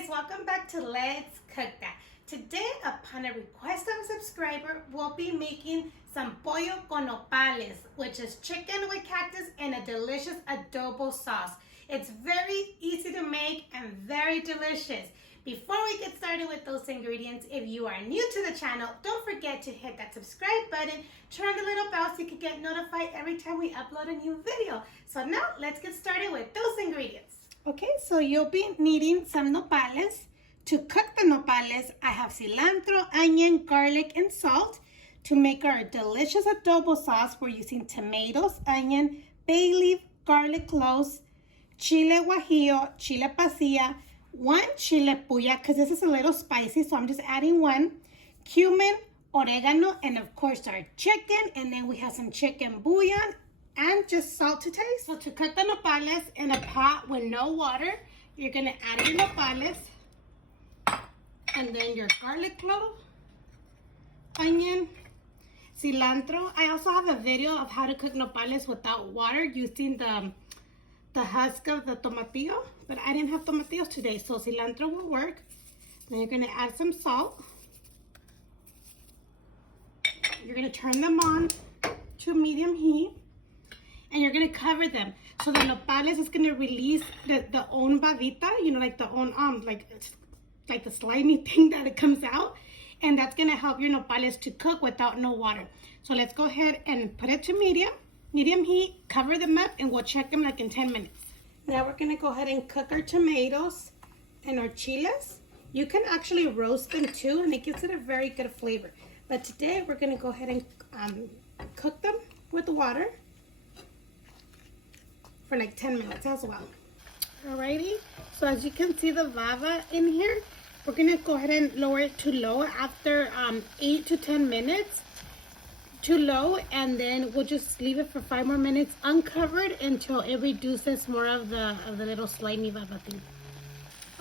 guys, welcome back to Let's Cook That. Today, upon a request of a subscriber, we'll be making some pollo con nopales, which is chicken with cactus and a delicious adobo sauce. It's very easy to make and very delicious. Before we get started with those ingredients, if you are new to the channel, don't forget to hit that subscribe button, turn the little bell so you can get notified every time we upload a new video. So now, let's get started with those ingredients. Okay, so you'll be needing some nopales. To cook the nopales, I have cilantro, onion, garlic, and salt. To make our delicious adobo sauce, we're using tomatoes, onion, bay leaf, garlic cloves, chile guajillo, chile pasilla, one chile puya, because this is a little spicy, so I'm just adding one, cumin, oregano, and of course our chicken, and then we have some chicken bouillon, and just salt to taste. So to cook the nopales in a pot with no water, you're gonna add your nopales, and then your garlic clove, onion, cilantro. I also have a video of how to cook nopales without water using the husk of the tomatillo, but I didn't have tomatillos today, so cilantro will work. Then you're gonna add some salt. You're gonna turn them on to medium heat, and you're gonna cover them. So the nopales is gonna release the own babita, you know, like the own like the slimy thing that it comes out, and that's gonna help your nopales to cook without no water. So let's go ahead and put it to medium heat, cover them up, and we'll check them like in 10 minutes. Now we're gonna go ahead and cook our tomatoes and our chiles. You can actually roast them too, and it gives it a very good flavor. But today we're gonna go ahead and cook them with the water for like 10 minutes as well. Alrighty, so as you can see the baba in here, we're gonna go ahead and lower it to low after 8 to 10 minutes to low, and then we'll just leave it for 5 more minutes uncovered until it reduces more of the little slimy baba thing.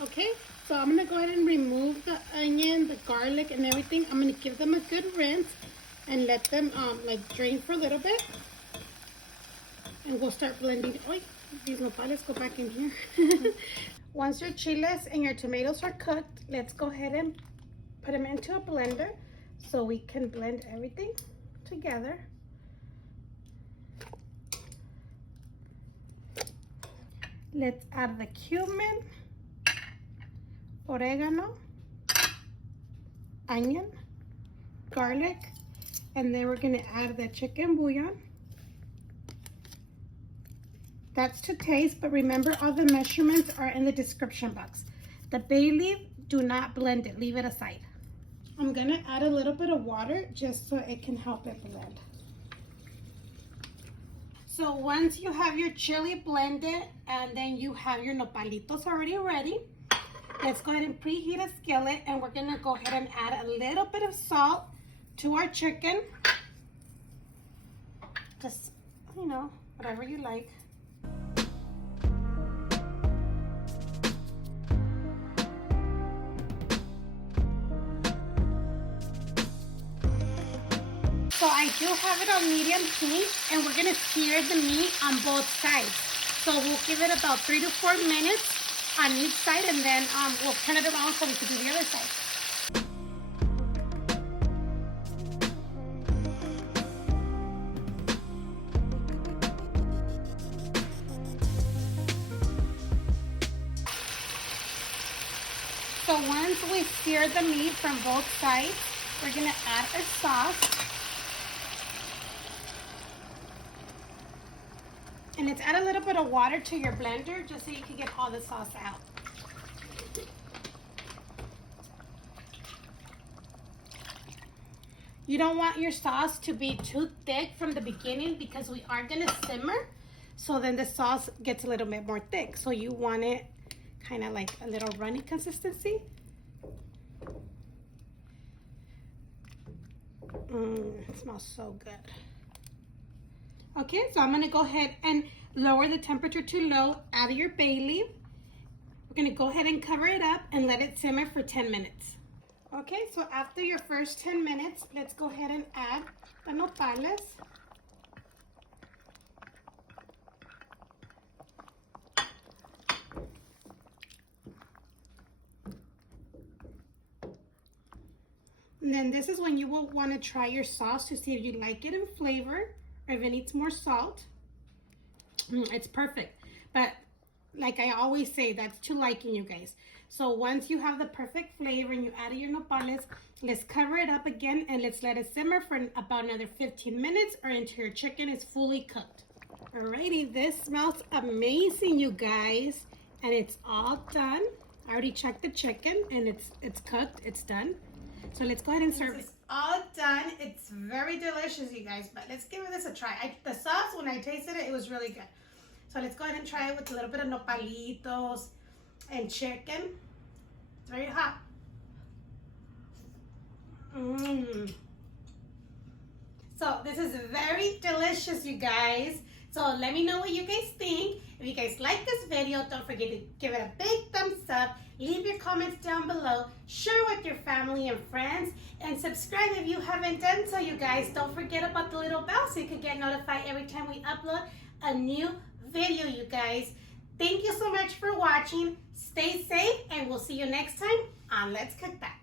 Okay, so I'm gonna go ahead and remove the onion, the garlic, and everything. I'm gonna give them a good rinse and let them like drain for a little bit, and we'll start blending. Oh, these nopales go back in here. Once your chiles and your tomatoes are cooked, let's go ahead and put them into a blender so we can blend everything together. Let's add the cumin, oregano, onion, garlic, and then we're gonna add the chicken bouillon. That's to taste, but remember all the measurements are in the description box. The bay leaf, do not blend it, leave it aside. I'm gonna add a little bit of water just so it can help it blend. So once you have your chili blended and then you have your nopalitos already ready, let's go ahead and preheat a skillet, and we're gonna go ahead and add a little bit of salt to our chicken. Just, you know, whatever you like. So I do have it on medium heat, and we're gonna sear the meat on both sides. So we'll give it about 3 to 4 minutes on each side, and then we'll turn it around so we can do the other side. So once we sear the meat from both sides, we're gonna add our sauce. And let's add a little bit of water to your blender just so you can get all the sauce out. You don't want your sauce to be too thick from the beginning because we are gonna simmer. So then the sauce gets a little bit more thick. So you want it kind of like a little runny consistency. It smells so good. Okay, so I'm gonna go ahead and lower the temperature to low, add your bay leaf. We're gonna go ahead and cover it up and let it simmer for 10 minutes. Okay, so after your first 10 minutes, let's go ahead and add the nopales. And then this is when you will want to try your sauce to see if you like it in flavor or if it needs more salt. It's perfect. But like I always say, that's to liking, you guys. So once you have the perfect flavor and you add your nopales, let's cover it up again and let's let it simmer for about another 15 minutes or until your chicken is fully cooked. Alrighty, this smells amazing, you guys. And it's all done. I already checked the chicken and it's cooked, it's done. So let's go ahead and serve it. It's all done. It's very delicious, you guys, but let's give this a try. The sauce, when I tasted it, it was really good. So let's go ahead and try it with a little bit of nopalitos and chicken. It's very hot. So this is very delicious, you guys. So let me know what you guys think. If you guys like this video, don't forget to give it a big thumbs up. Leave your comments down below. Share with your family and friends. And subscribe if you haven't done so, you guys. Don't forget about the little bell so you can get notified every time we upload a new video, you guys. Thank you so much for watching. Stay safe, and we'll see you next time on Let's Cook That.